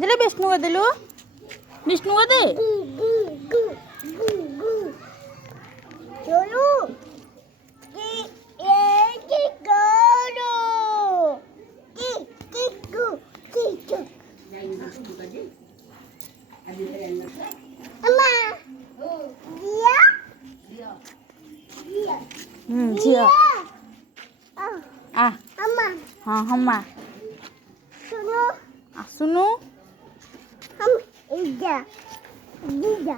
दिले विष्णु को दिलु विष्णु को दे चलो झियो आ हाँ हम्मा सुनो सुनु हम इधर दीदा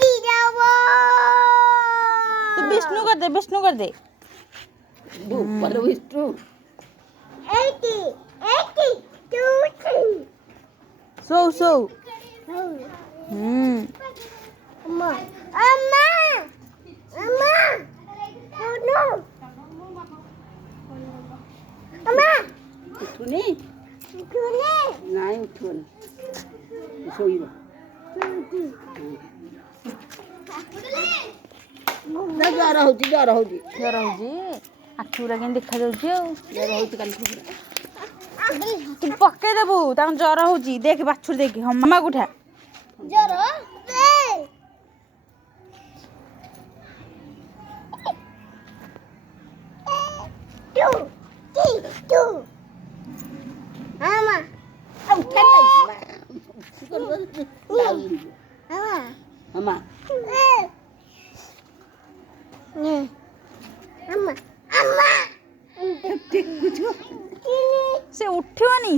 दीदा वो तो विष्णु कर दे पर विष्णु 80 82 सो अम्मा अम्मा अम्मा सुनो अम्मा उठुनी सुने नहीं उठुन सोइब जरा होची जर हो आखि पूरा के देखा जाऊँ जरा होची काली तू पके देबू जर हो देख बाछुर देख हम्मा को उठा जरा टू अम्मा उठा अम्मा अम्मा अम्मा अम्मा से उठिबनी